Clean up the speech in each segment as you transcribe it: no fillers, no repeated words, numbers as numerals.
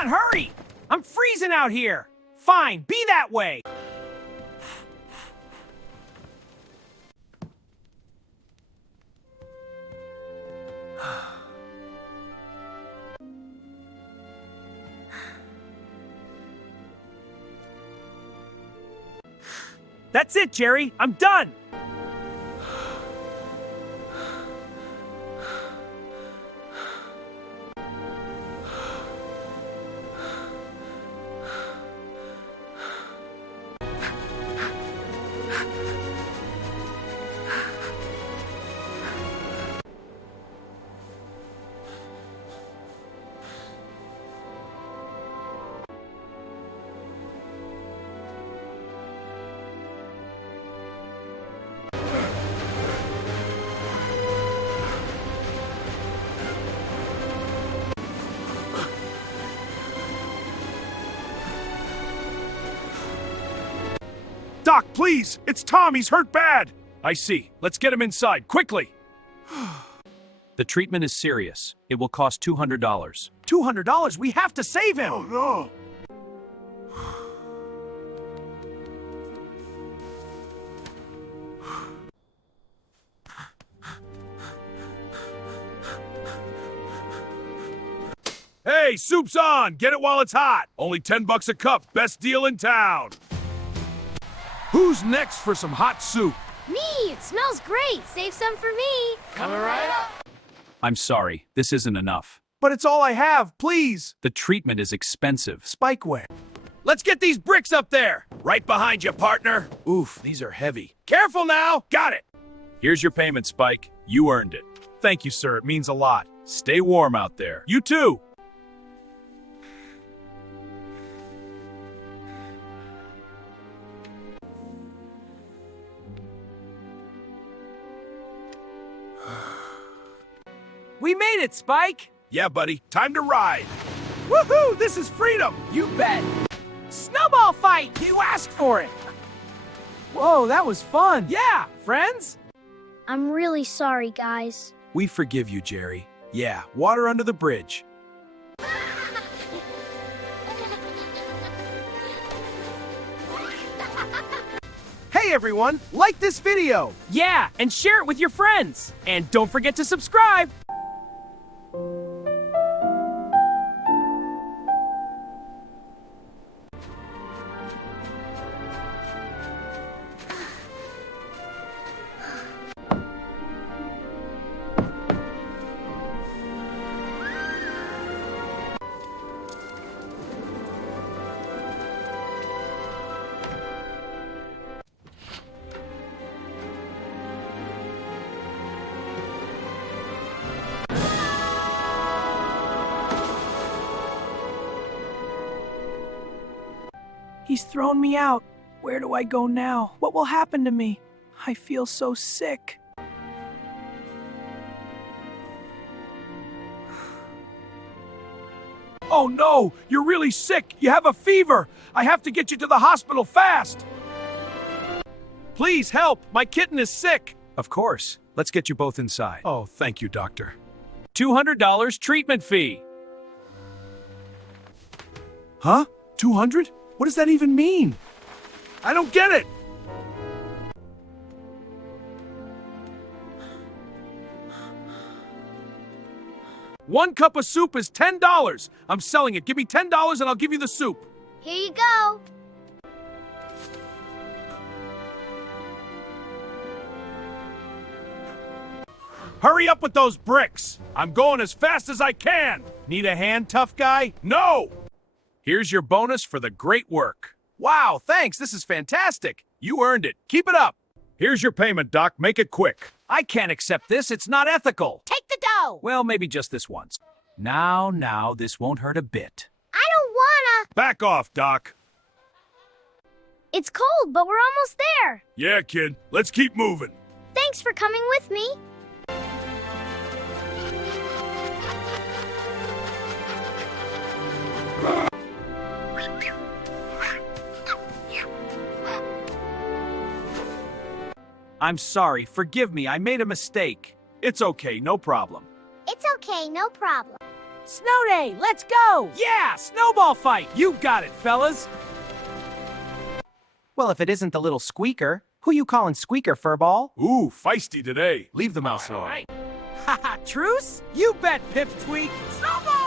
on, hurry! I'm freezing out here. Fine, be that way. That's it, Jerry. I'm done. Doc, please! It's Tom, he's hurt bad! I see. Let's get him inside, quickly! The treatment is serious. It will cost $200. $200? We have to save him! Oh no! Hey, soup's on! Get it while it's hot! Only $10 a cup, best deal in town! Who's next for some hot soup? Me! It smells great! Save some for me! Coming right up! I'm sorry, this isn't enough. But it's all I have, please! The treatment is expensive. Spikeware. Let's get these bricks up there! Right behind you, partner! Oof, these are heavy. Careful now! Got it! Here's your payment, Spike. You earned it. Thank you, sir. It means a lot. Stay warm out there. You too! We made it, Spike! Yeah, buddy. Time to ride! Woohoo! This is freedom! You bet! Snowball fight! You asked for it! Whoa, that was fun! Yeah, friends? I'm really sorry, guys. We forgive you, Jerry. Yeah, water under the bridge. Hey everyone, like this video! Yeah, and share it with your friends! And don't forget to subscribe! He's thrown me out. Where do I go now? What will happen to me? I feel so sick. Oh no! You're really sick! You have a fever! I have to get you to the hospital fast! Please help! My kitten is sick! Of course. Let's get you both inside. Oh, thank you, doctor. $200 treatment fee. Huh? 200? What does that even mean? I don't get it! One cup of soup is $10. I'm selling it. Give me $10 and I'll give you the soup. Here you go. Hurry up with those bricks. I'm going as fast as I can. Need a hand, tough guy? No! Here's your bonus for the great work. Wow, thanks. This is fantastic. You earned it. Keep it up. Here's your payment, Doc. Make it quick. I can't accept this. It's not ethical. Take the dough. Well, maybe just this once. Now, this won't hurt a bit. I don't wanna. Back off, Doc. It's cold, but we're almost there. Yeah, kid. Let's keep moving. Thanks for coming with me. I'm sorry. Forgive me. I made a mistake. It's okay. No problem. It's okay, no problem. Snow day, let's go! Yeah, snowball fight! You got it, fellas! Well, if it isn't the little Squeaker, who you calling Squeaker, Furball? Ooh, feisty today. Leave the mouse alone. Haha, truce? You bet, Pipsqueak! Snowball!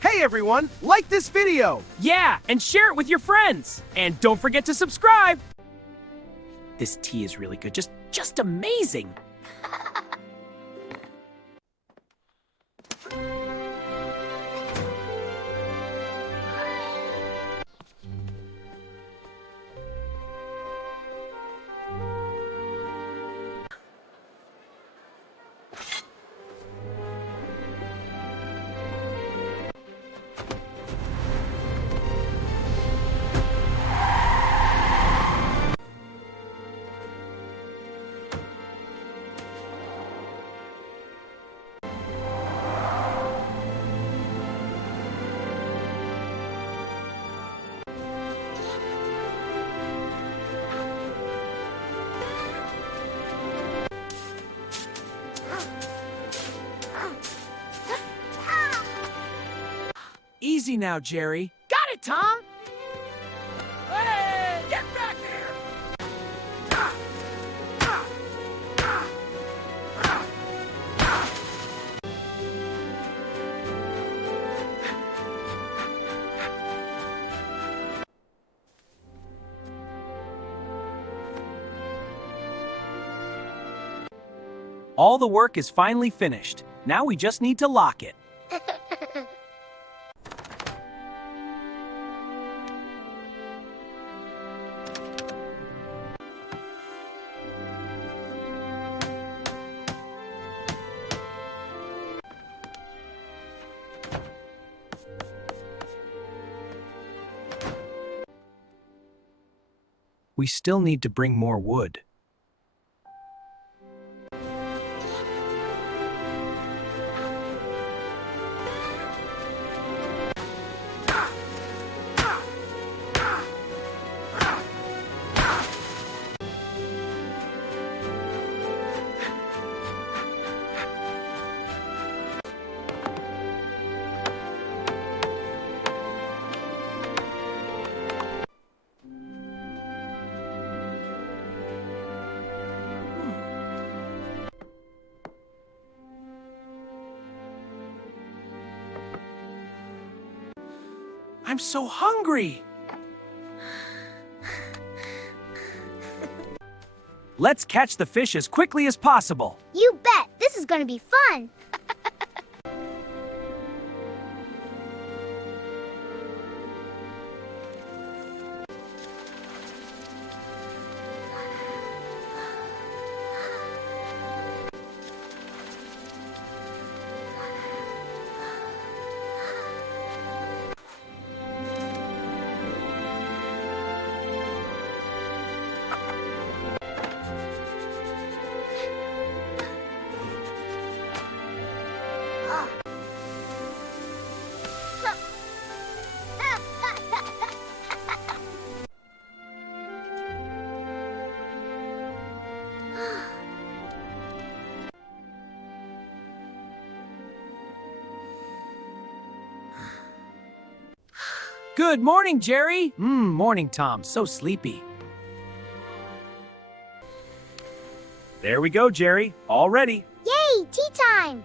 Hey everyone, like this video! Yeah, and share it with your friends! And don't forget to subscribe! This tea is really good, just amazing! Easy now, Jerry. Got it, Tom! Hey, get back here! All the work is finally finished. Now we just need to lock it. We still need to bring more wood. I'm so hungry. Let's catch the fish as quickly as possible. You bet. This is gonna be fun. Good morning, Jerry. Morning, Tom. So sleepy. There we go, Jerry. All ready. Yay, tea time.